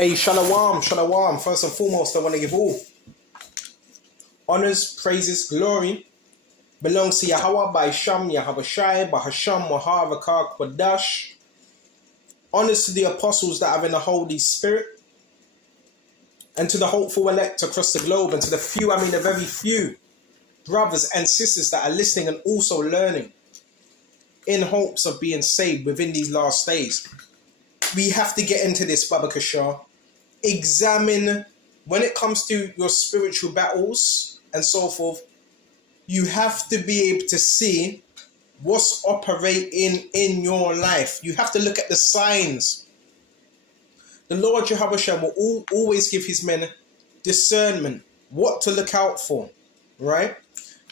Hey, shalom, shalom. First and foremost, I want to give all honors, praises, glory belongs to Yahweh by Sham, Yahabashai, Bahasham, Wahavakar, Kwadash. Honors to the apostles that have in the Holy Spirit, and to the hopeful elect across the globe, and to the few, the very few brothers and sisters that are listening and also learning in hopes of being saved within these last days. We have to get into this, Baba Kashar. Examine when it comes to your spiritual battles and so forth. You have to be able to see what's operating in your life. You have to look at the signs. The Lord Jehovah will always give his men discernment, what to look out for, right?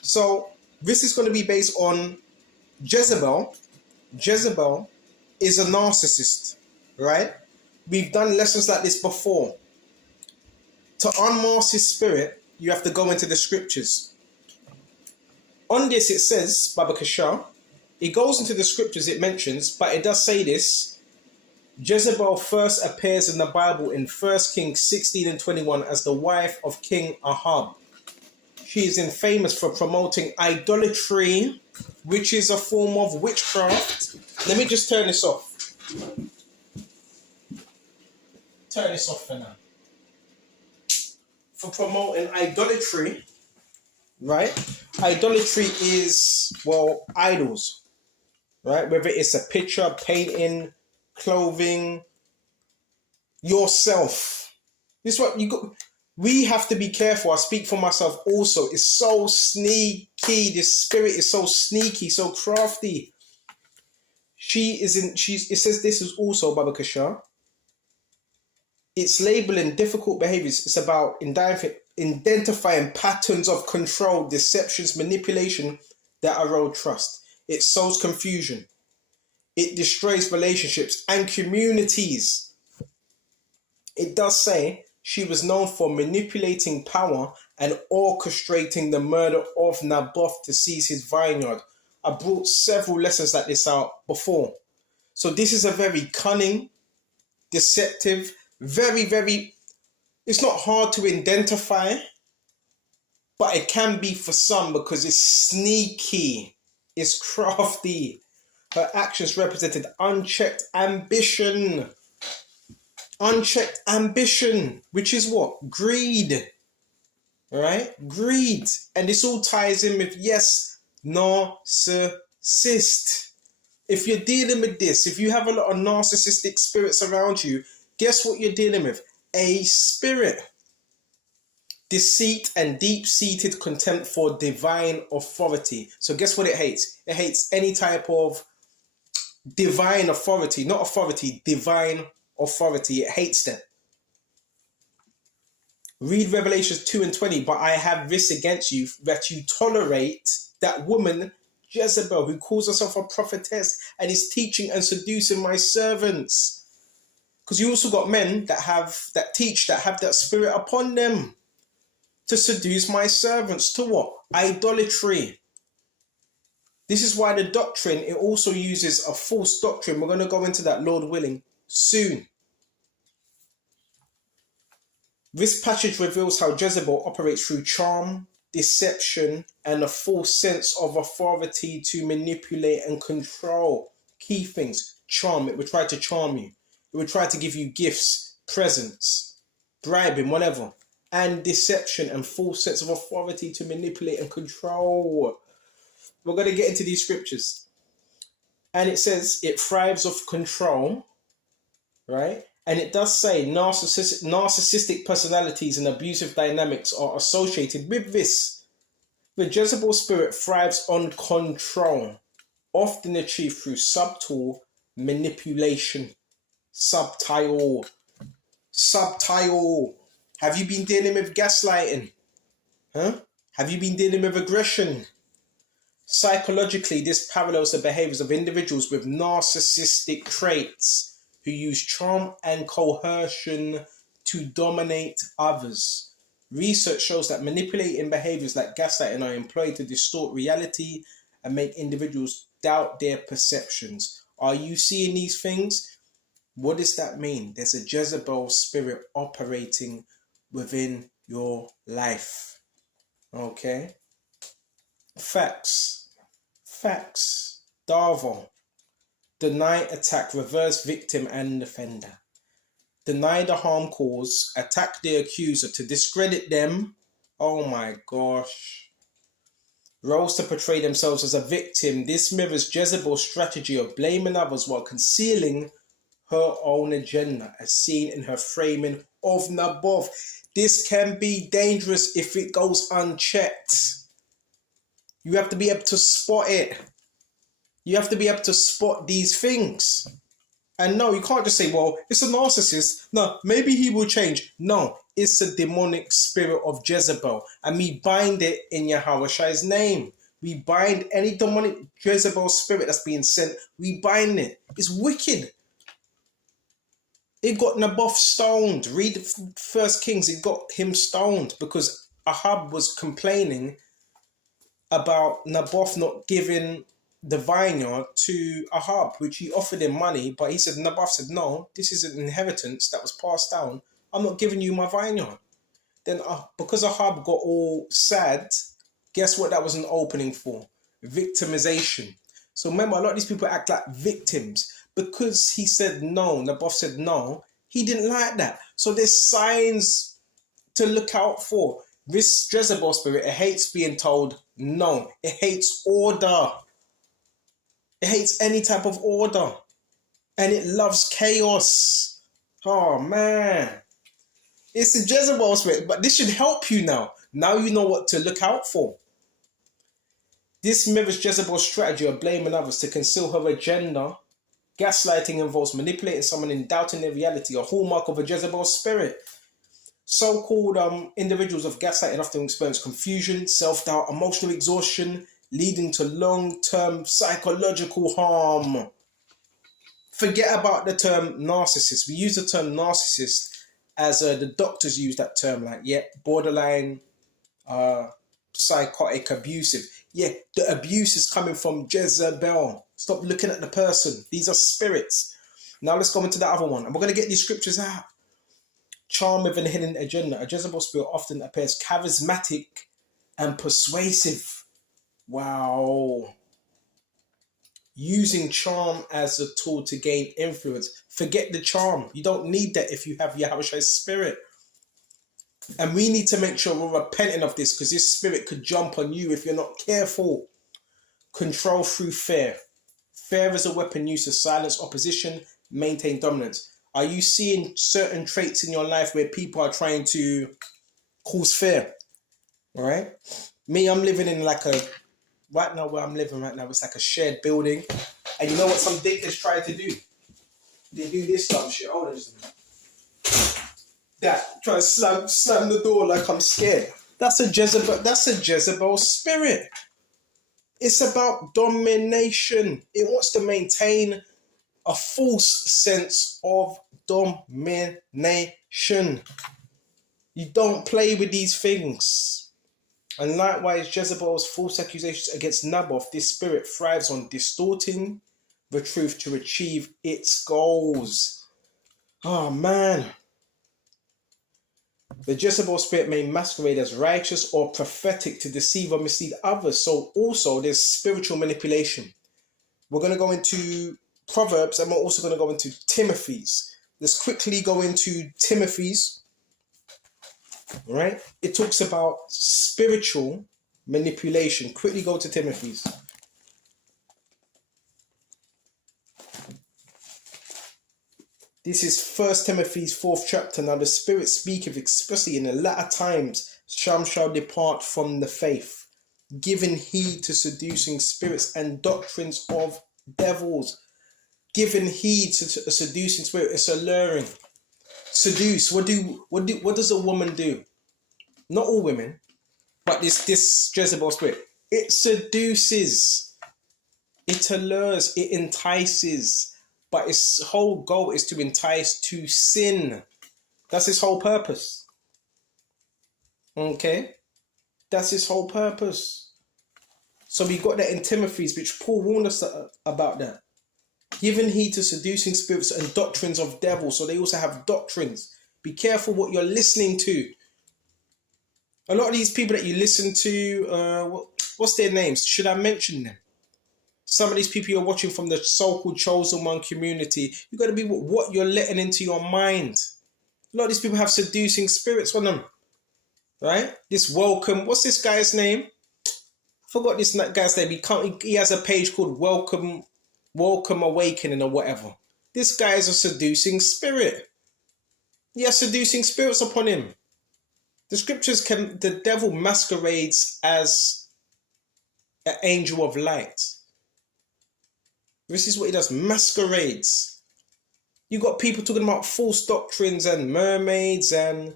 So this is going to be based on Jezebel. Jezebel is a narcissist, right? We've done lessons like this before. To unmask his spirit, you have to go into the scriptures. On this, it says, Baba Kashar, it goes into the scriptures, it mentions, but it does say this. Jezebel first appears in the Bible in 1 Kings 16 and 21 as the wife of King Ahab. She is famous for promoting idolatry, which is a form of witchcraft. Let me just turn this off. Turn this off for now. For promoting idolatry, right? Idolatry is, idols, right? Whether it's a picture, painting, clothing, yourself. This is what you got. We have to be careful. I speak for myself also. It's so sneaky. This spirit is so sneaky, so crafty. It says this is also, Baba Kashar. It's labeling difficult behaviors. It's about identifying patterns of control, deceptions, manipulation that erode trust. It sows confusion. It destroys relationships and communities. It does say she was known for manipulating power and orchestrating the murder of Naboth to seize his vineyard. I brought several lessons like this out before. So this is a very cunning, deceptive, very, it's not hard to identify, but it can be for some because it's sneaky, it's crafty. Her actions represented unchecked ambition. Unchecked ambition, which is what? Greed. Right? Greed. And this all ties in with, yes, narcissist. If you're dealing with this, if you have a lot of narcissistic spirits around you, guess what you're dealing with? A spirit. Deceit and deep-seated contempt for divine authority. So guess what it hates? It hates any type of divine authority, not authority, divine authority. It hates them. Read Revelations 2 and 20. But I have this against you, that you tolerate that woman Jezebel, who calls herself a prophetess and is teaching and seducing my servants. Because you also got men that have that spirit upon them to seduce my servants. To what? Idolatry. This is why the doctrine, it also uses a false doctrine. We're going to go into that, Lord willing, soon. This passage reveals how Jezebel operates through charm, deception, and a false sense of authority to manipulate and control. Key things: charm. It would try to charm you. It would try to give you gifts, presents, bribing, whatever. And deception and false sense of authority to manipulate and control. We're going to get into these scriptures. And it says it thrives off control, right? And it does say narcissistic personalities and abusive dynamics are associated with this. The Jezebel spirit thrives on control, often achieved through subtle manipulation. Subtle. Have you been dealing with gaslighting? Have you been dealing with aggression? Psychologically, this parallels the behaviors of individuals with narcissistic traits who use charm and coercion to dominate others. Research shows that manipulating behaviors like gaslighting are employed to distort reality and make individuals doubt their perceptions. Are you seeing these things? What does that mean? There's a Jezebel spirit operating within your life. Okay? Facts. Facts. Darvo. Deny, attack, reverse victim and offender. Deny the harm caused, attack the accuser to discredit them. Oh my gosh. Roles to portray themselves as a victim. This mirrors Jezebel's strategy of blaming others while concealing her own agenda, as seen in her framing of Naboth. This can be dangerous if it goes unchecked. You have to be able to spot it. You have to be able to spot these things. And no, you can't just say, well, it's a narcissist. No, maybe he will change. No, it's a demonic spirit of Jezebel. And we bind it in Yahweh's name. We bind any demonic Jezebel spirit that's being sent. We bind it. It's wicked. It got Naboth stoned. Read 1 Kings. It got him stoned because Ahab was complaining about Naboth not giving the vineyard to Ahab, which he offered him money, but he said, Naboth said, no, this is an inheritance that was passed down. I'm not giving you my vineyard. Then because Ahab got all sad, guess what that was an opening for? Victimization. So remember, a lot of these people act like victims. Because he said no, Naboth said no, he didn't like that. So there's signs to look out for. This Jezebel spirit, it hates being told no. It hates order. It hates any type of order. And it loves chaos. Oh, man. It's a Jezebel spirit, but this should help you now. Now you know what to look out for. This mirrors Jezebel's strategy of blaming others to conceal her agenda. Gaslighting involves manipulating someone in doubting their reality, a hallmark of a Jezebel spirit. So-called individuals of gaslighting often experience confusion, self-doubt, emotional exhaustion, leading to long-term psychological harm. Forget about the term narcissist. We use the term narcissist as the doctors use that term, like, yeah, borderline, psychotic, abusive. Yeah, the abuse is coming from Jezebel. Stop looking at the person. These are spirits. Now let's go into the other one. And we're going to get these scriptures out. Charm with a hidden agenda. A Jezebel spirit often appears charismatic and persuasive. Wow. Using charm as a tool to gain influence. Forget the charm. You don't need that if you have Yahweh's spirit. And we need to make sure we're repenting of this, because this spirit could jump on you if you're not careful. Control through fear. Fear is a weapon used to silence opposition, maintain dominance. Are you seeing certain traits in your life where people are trying to cause fear? All right. Me, I'm living in like a, right now where I'm living right now, it's like a shared building. And you know what some dickheads try to do? They do this dumb shit. Hold on just a minute. That, try to slam the door like I'm scared. That's a Jezebel spirit. It's about domination. It wants to maintain a false sense of domination. You don't play with these things. And likewise, Jezebel's false accusations against Naboth, this spirit thrives on distorting the truth to achieve its goals. Oh man. The Jezebel spirit may masquerade as righteous or prophetic to deceive or mislead others. So also there's spiritual manipulation. We're going to go into Proverbs and we're also going to go into Timothy's. Let's quickly go into Timothy's. All right? It talks about spiritual manipulation. Quickly go to Timothy's. This is 1 Timothy's 4th chapter. Now the Spirit speaketh expressly in the latter times, some shall depart from the faith, giving heed to seducing spirits and doctrines of devils. Giving heed to a seducing spirit. It's alluring. Seduce. What does a woman do? Not all women, but this Jezebel spirit. It seduces. It allures. It entices. But its whole goal is to entice to sin. That's its whole purpose. Okay? That's its whole purpose. So we got that in Timothy's, which Paul warned us about that. Giving heed to seducing spirits and doctrines of devils. So they also have doctrines. Be careful what you're listening to. A lot of these people that you listen to, what's their names? Should I mention them? Some of these people you're watching from the so-called chosen one community, you got to be what you're letting into your mind. A lot of these people have seducing spirits on them, right? This welcome, what's this guy's name? I forgot this guy's name. He has a page called Welcome Awakening or whatever. This guy is a seducing spirit. He has seducing spirits upon him. The scriptures the devil masquerades as an angel of light. This is what he does, masquerades. You got people talking about false doctrines and mermaids and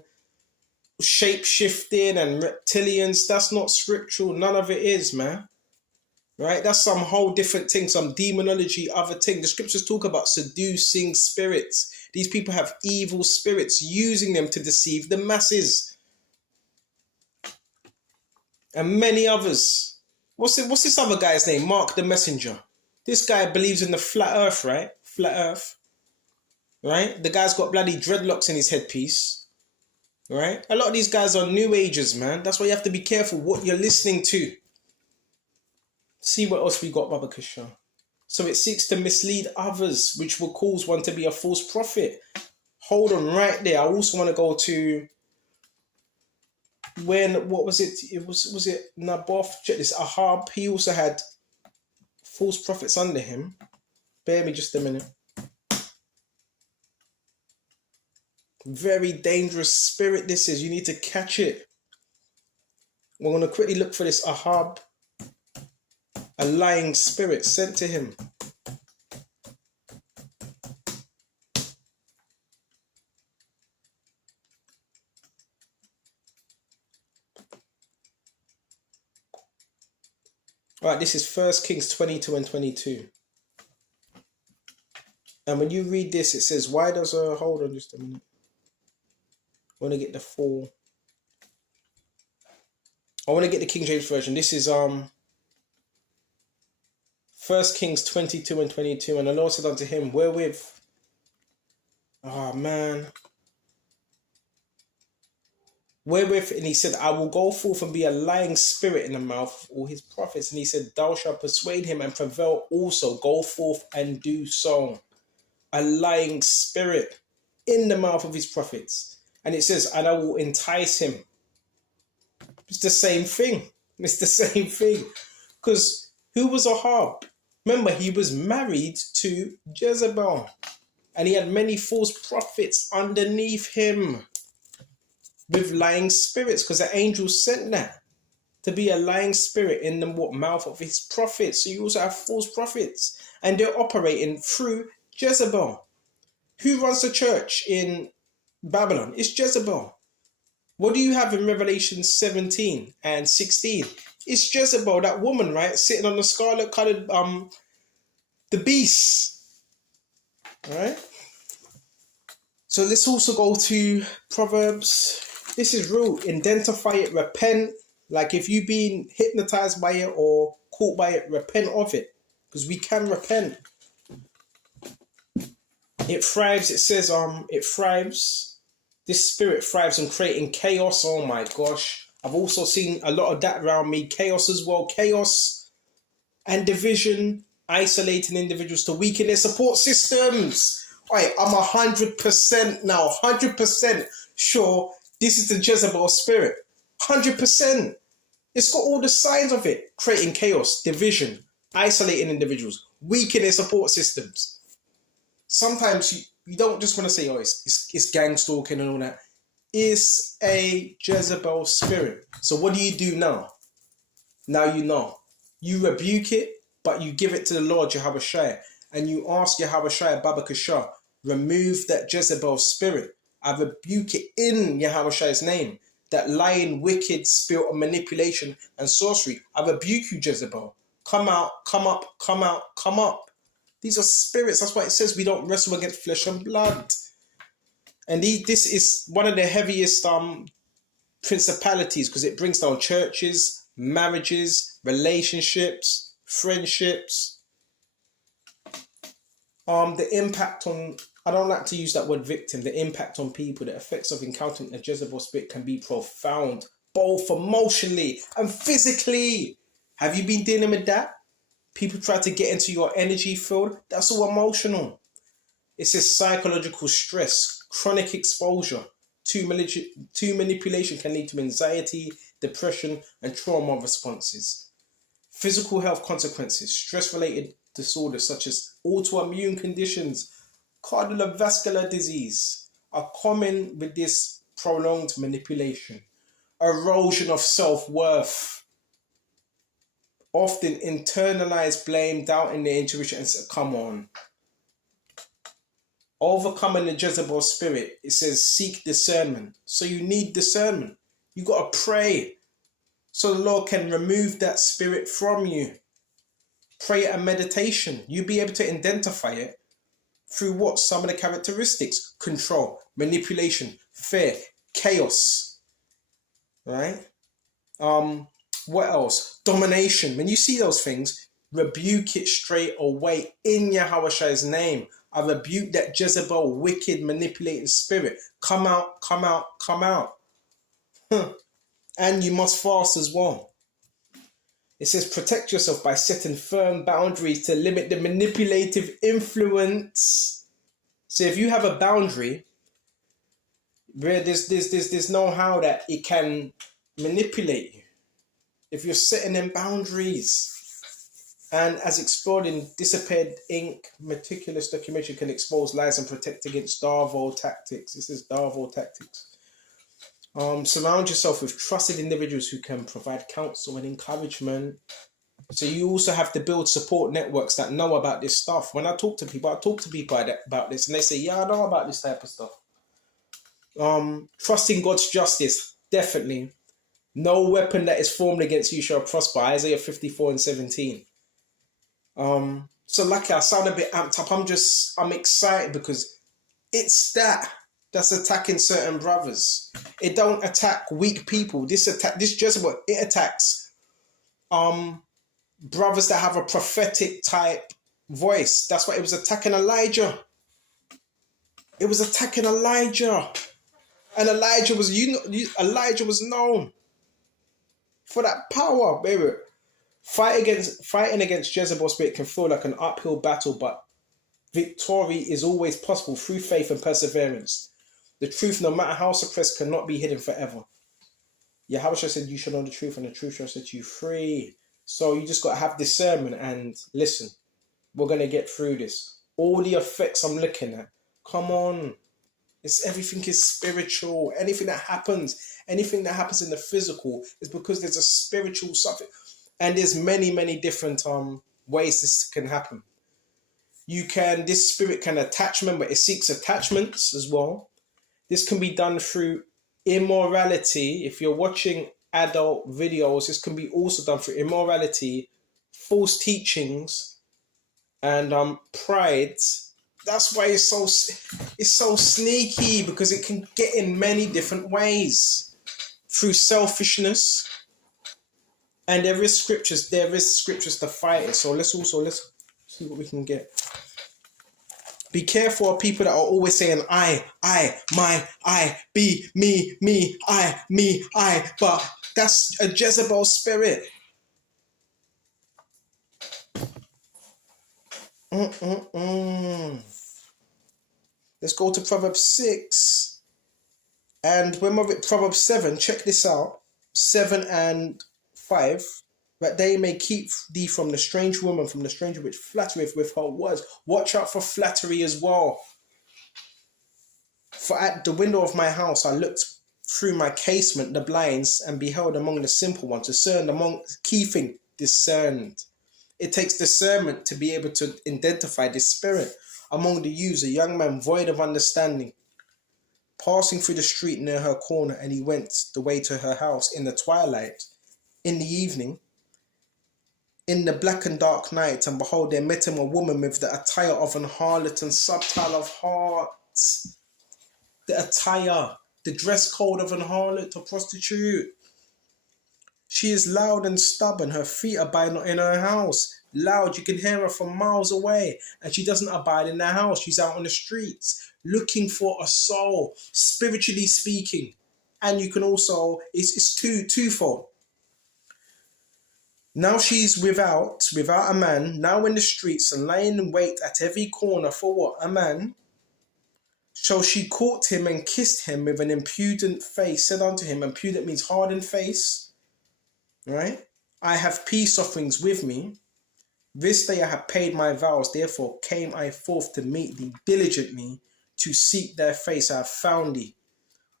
shape-shifting and reptilians. That's not scriptural. None of it is, man. Right? That's some whole different thing, some demonology, other thing. The scriptures talk about seducing spirits. These people have evil spirits using them to deceive the masses. And many others. What's this other guy's name? Mark the Messenger. This guy believes in the flat earth, right? Flat earth. Right? The guy's got bloody dreadlocks in his headpiece. Right? A lot of these guys are new agers, man. That's why you have to be careful what you're listening to. See what else we got, Baba Kusha. So it seeks to mislead others, which will cause one to be a false prophet. Hold on right there. I also want to go to what was it? Was it Naboth? Check this. Ahab, he also had false prophets under him. Bear me just a minute. Very dangerous spirit this is. You need to catch it. We're going to quickly look for this Ahab. A lying spirit sent to him. Right, this is 1 Kings 22 and 22. And when you read this, it says, why does hold on just a minute. I want to get the full. I want to get the King James Version. This is 1 Kings 22 and 22. And the Lord said unto him, wherewith? Oh, man. Wherewith, and he said, I will go forth and be a lying spirit in the mouth of all his prophets. And he said, thou shalt persuade him and prevail also. Go forth and do so. A lying spirit in the mouth of his prophets. And it says, and I will entice him. It's the same thing. It's the same thing. Because who was Ahab? Remember, he was married to Jezebel. And he had many false prophets underneath him with lying spirits. Because the angel sent that to be a lying spirit in the mouth of his prophets. So you also have false prophets. And they're operating through Jezebel. Who runs the church in Babylon? It's Jezebel. What do you have in Revelation 17 and 16? It's Jezebel, that woman, right? Sitting on the scarlet colored, the beast. Right? So let's also go to Proverbs. This is real. Identify it, repent. Like if you've been hypnotized by it or caught by it, repent of it. Because we can repent. It thrives, it says, it thrives. This spirit thrives on creating chaos. Oh my gosh. I've also seen a lot of that around me. Chaos as well. Chaos and division, isolating individuals to weaken their support systems. Right, I'm 100% now, 100% sure this is the Jezebel spirit. 100%. It's got all the signs of it. Creating chaos, division, isolating individuals, weakening their support systems. Sometimes you don't just want to say, oh, it's gang stalking and all that. It's a Jezebel spirit. So what do you do now? Now you know. You rebuke it, but you give it to the Lord, Yahweh Shai, and you ask Yahweh Shai, Baba Kasha, remove that Jezebel spirit. I rebuke it in Yahweh Shai's name. That lying, wicked spirit of manipulation and sorcery. I rebuke you, Jezebel. Come out, come up, come out, come up. These are spirits. That's why it says we don't wrestle against flesh and blood. And this is one of the heaviest principalities because it brings down churches, marriages, relationships, friendships. The impact on, I don't like to use that word victim, the impact on people, the effects of encountering a Jezebel spirit can be profound, both emotionally and physically. Have you been dealing with that? People try to get into your energy field. That's all emotional. It says psychological stress, chronic exposure to manipulation can lead to anxiety, depression, and trauma responses. Physical health consequences, stress-related disorders such as autoimmune conditions, cardiovascular disease are common with this prolonged manipulation. Erosion of self-worth, often internalized blame, doubt in the intuition, and come on. Overcoming the Jezebel spirit, it says seek discernment. So you need discernment. You got to pray so the Lord can remove that spirit from you. Prayer and meditation, you'll be able to identify it through what? Some of the characteristics: control, manipulation, fear, chaos, right? What else? Domination. When you see those things, rebuke it straight away in Yahweh's name. I rebuke that Jezebel, wicked, manipulating spirit. Come out, come out, come out. And you must fast as well. It says protect yourself by setting firm boundaries to limit the manipulative influence. So if you have a boundary where there's no how that it can manipulate you, if you're setting them boundaries, and as explored in Disappeared Ink, meticulous documentary can expose lies and protect against Darvo tactics. This is Darvo tactics. Surround yourself with trusted individuals who can provide counsel and encouragement. So you also have to build support networks that know about this stuff. When I talk to people about this, and they say, yeah, I know about this type of stuff. Trusting God's justice, definitely. No weapon that is formed against you shall prosper. Isaiah 54:17. So lucky I sound a bit amped up. I'm excited because it's that's attacking certain brothers. It don't attack weak people. This Jezebel, it attacks brothers that have a prophetic type voice. That's why it was attacking Elijah. It was attacking Elijah. And Elijah was known for that power, baby. Fighting against Jezebel spirit can feel like an uphill battle, but victory is always possible through faith and perseverance. The truth, no matter how suppressed, cannot be hidden forever. Yahweh said you shall know the truth, and the truth shall set you free. So you just got to have discernment and listen. We're going to get through this. All the effects I'm looking at, come on. Everything is spiritual. Anything that happens in the physical is because there's a spiritual something. And there's many different ways this can happen. This spirit can attach, remember, it seeks attachments as well. This can be done through immorality. If you're watching adult videos, this can be also done through immorality, false teachings, and pride. That's why it's so sneaky, because it can get in many different ways. Through selfishness. And there is scriptures to fight it. So let's see what we can get. Be careful of people that are always saying I, my, I, be, me, I. But that's a Jezebel spirit. Let's go to Proverbs 6. And when we're at Proverbs 7, check this out. 7 and 5. That they may keep thee from the strange woman, from the stranger which flattereth with her words. Watch out for flattery as well. For at the window of my house I looked through my casement, the blinds, and beheld among the simple ones, discerned among, key thing, discerned. It takes discernment to be able to identify this spirit. Among the youths, a young man void of understanding, passing through the street near her corner, and he went the way to her house in the twilight, in the evening, in the black and dark night, and behold, there met him a woman with the attire of an harlot and subtile of heart. The attire, the dress code of an harlot or prostitute. She is loud and stubborn, her feet abide not in her house. loud. You can hear her from miles away. And she doesn't abide in the house. She's out on the streets looking for a soul, spiritually speaking. And you can also, it's twofold. Now she's without a man, now in the streets and lying in wait at every corner for what? A man. So she caught him and kissed him with an impudent face, said unto him, impudent means hardened face, right? I have peace offerings with me. This day I have paid my vows, therefore came I forth to meet thee diligently, to seek their face. I have found thee.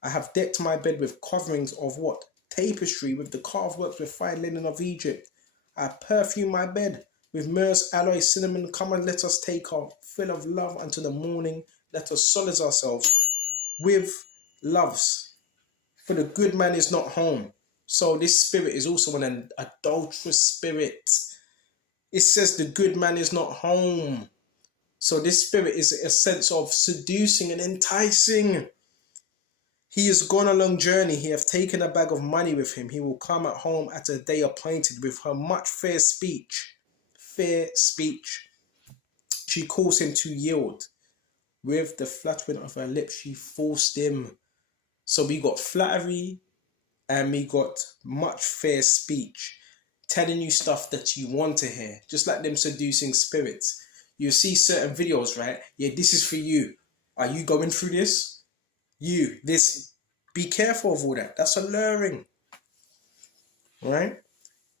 I have decked my bed with coverings of what? Tapestry, with the carved works with fine linen of Egypt. I perfume my bed with myrrh, aloe, cinnamon. Come and let us take our fill of love unto the morning. Let us solace ourselves with loves. For the good man is not home. So this spirit is also an adulterous spirit. It says the good man is not home. So this spirit is a sense of seducing and enticing. He is gone a long journey. He hath taken a bag of money with him. He will come at home at a day appointed with her much fair speech. Fair speech. She calls him to yield. With the flattering of her lips, she forced him. So we got flattery and we got much fair speech. Telling you stuff that you want to hear. Just like them seducing spirits. You see certain videos, right? Yeah, this is for you. Are you going through this? Be careful of all that. That's alluring. Right?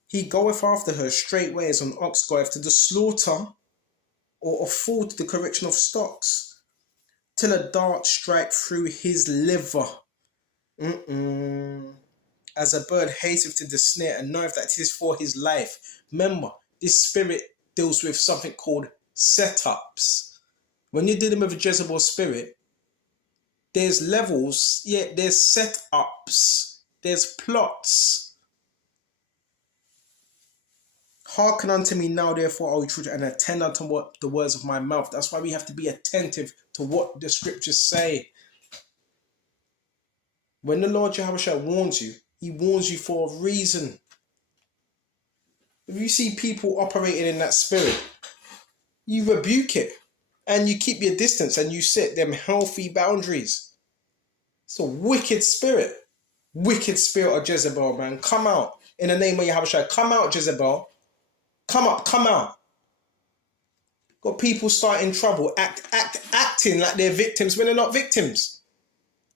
He goeth after her straightway as an ox goeth to the slaughter, or a fool to the correction of stocks, till a dart strike through his liver. As a bird hasteth to the snare, and knoweth that it is for his life. Remember, this spirit deals with something called setups. When you're dealing with a Jezebel spirit, there's levels, there's setups, there's plots. Hearken unto me now, therefore, O children, and attend unto what the words of my mouth. That's why we have to be attentive to what the scriptures say. When the Lord Jehovah warns you, he warns you for a reason. If you see people operating in that spirit, you rebuke it and you keep your distance and you set them healthy boundaries. It's a wicked spirit. Wicked spirit of Jezebel, man. Come out in the name of Yahushua. Come out, Jezebel. Come up, come out. Got people starting trouble, acting like they're victims when they're not victims.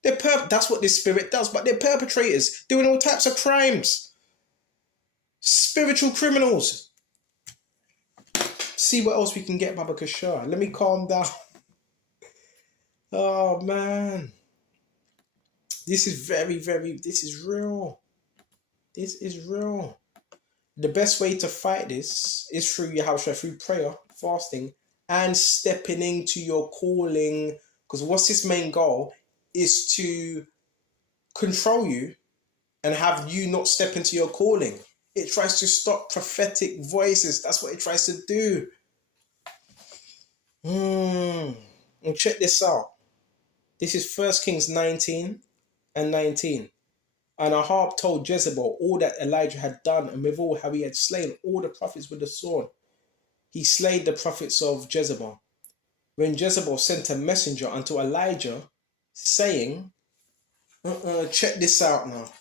That's what this spirit does, but they're perpetrators, doing all types of crimes. Spiritual criminals. See what else we can get, Baba Kashar. Let me calm down. Oh, man. This is this is real. This is real. The best way to fight this is through Yahushua, through prayer, fasting, and stepping into your calling. Because what's his main goal is to control you and have you not step into your calling. It tries to stop prophetic voices. That's what it tries to do. And check this out. This is 1 Kings 19 and 19. And Ahab told Jezebel all that Elijah had done, and withal how he had slain all the prophets with the sword. He slayed the prophets of Jezebel. When Jezebel sent a messenger unto Elijah, saying, check this out now.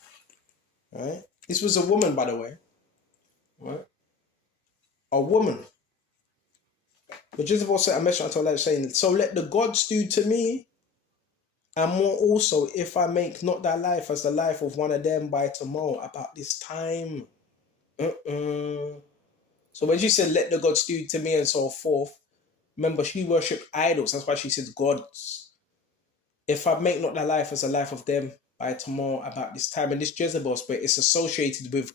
Right? This was a woman, by the way. Right? A woman. But Jezebel sent a messenger unto Elijah, saying, so let the gods do to me, and more also, if I make not thy life as the life of one of them by tomorrow about this time. So when she said, let the gods do to me and so forth, remember, she worshipped idols. That's why she said gods. If I make not thy life as the life of them by tomorrow about this time. And this Jezebel spirit is associated with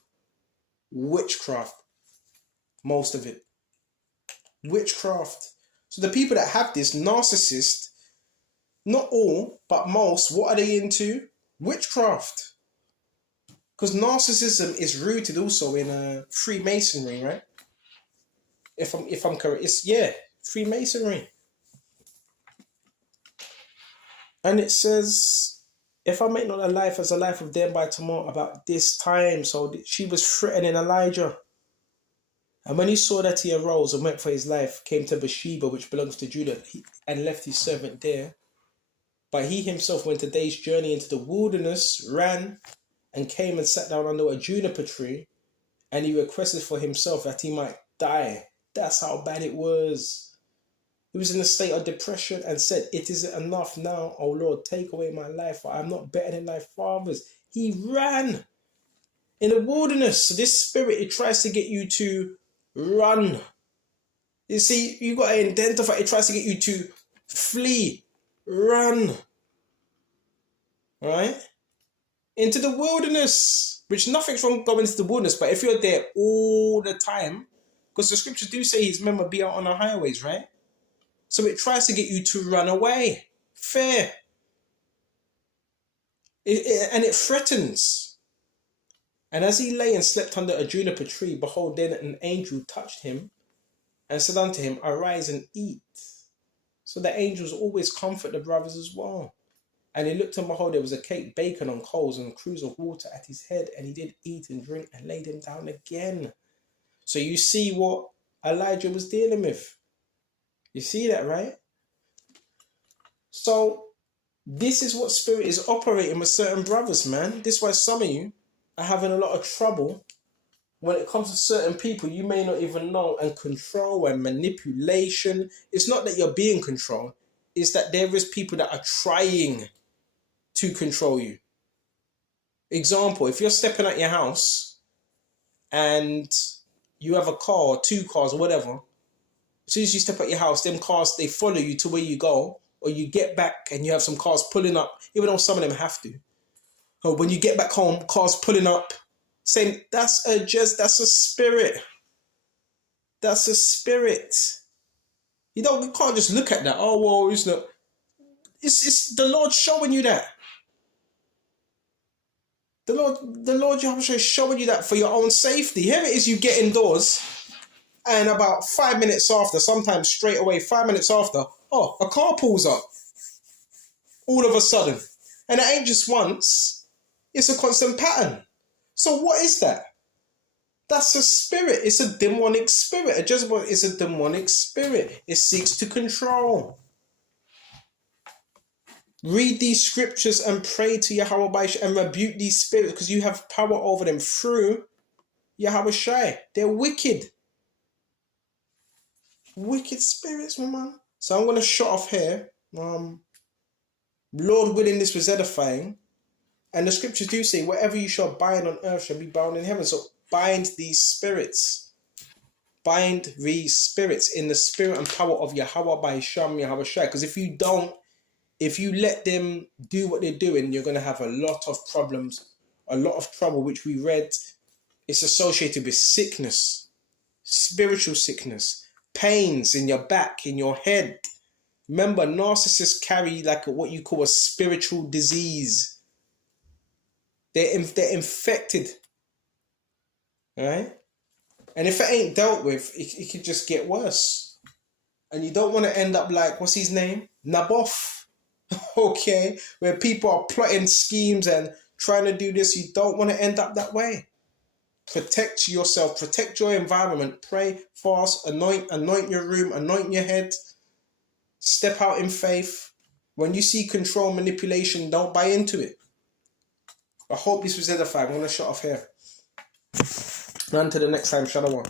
witchcraft. Most of it. Witchcraft. So the people that have this narcissist, not all, but most, what are they into? Witchcraft. Because narcissism is rooted also in Freemasonry, right? If I'm correct, it's Freemasonry. And it says, if I make not a life as a life of them by tomorrow about this time. So she was threatening Elijah. And when he saw that he arose and went for his life, came to Bathsheba, which belongs to Judah, and left his servant there. But he himself went a day's journey into the wilderness, ran, and came and sat down under a juniper tree, and he requested for himself that he might die. That's how bad it was. He was in a state of depression and said, "It is enough now, O Lord, take away my life, for I am not better than thy fathers." He ran in the wilderness. So this spirit, it tries to get you to run. You see, you got to identify. It tries to get you to flee, run, right? Into the wilderness, which nothing's wrong going into the wilderness, but if you're there all the time, because the scriptures do say he's remember be out on the highways, right? So it tries to get you to run away. Fair. And it threatens. And as he lay and slept under a juniper tree, behold, then an angel touched him and said unto him, "Arise and eat." So the angels always comfort the brothers as well. And he looked and behold, there was a cake baken on coals and a cruse of water at his head. And he did eat and drink and laid him down again. So you see what Elijah was dealing with. You see that, right? So this is what spirit is operating with certain brothers, man. This is why some of you are having a lot of trouble when it comes to certain people you may not even know, and control and manipulation. It's not that you're being controlled. It's that there is people that are trying to control you. Example, if you're stepping out your house and you have a car or two cars or whatever, as soon as you step out your house, them cars, they follow you to where you go, or you get back and you have some cars pulling up, even though some of them have to. Or when you get back home, cars pulling up, saying that's a spirit. That's a spirit. You can't just look at that. Oh well, it's not. It's the Lord showing you that. The Lord Jehovah is showing you that for your own safety. Here it is, you get indoors, and about 5 minutes after, sometimes straight away, 5 minutes after, oh, a car pulls up. All of a sudden. And it ain't just once. It's a constant pattern. So what is that? That's a spirit. It's a demonic spirit. A Jezebel is a demonic spirit. It seeks to control. Read these scriptures and pray to Yahweh and rebuke these spirits, because you have power over them through Yahweh Shai. They're wicked. Wicked spirits, my man. So I'm going to shut off here. Lord willing, this was edifying. And the scriptures do say, whatever you shall bind on earth shall be bound in heaven. So bind these spirits. Bind these spirits in the spirit and power of Yahweh by Hisham, Yahweh Shai. Because if you don't, if you let them do what they're doing, you're going to have a lot of problems, a lot of trouble, which we read. It's associated with sickness, spiritual sickness, pains in your back, in your head. Remember, narcissists carry like what you call a spiritual disease. They're infected, right? And if it ain't dealt with, it could just get worse. And you don't want to end up like, what's his name? Naboth. Okay, where people are plotting schemes and trying to do this. You don't want to end up that way. Protect yourself, protect your environment, pray, fast, anoint your room, anoint your head, step out in faith. When you see control, manipulation, don't buy into it. I hope this was edifying. I'm going to shut off here. On to the next time. Shalom.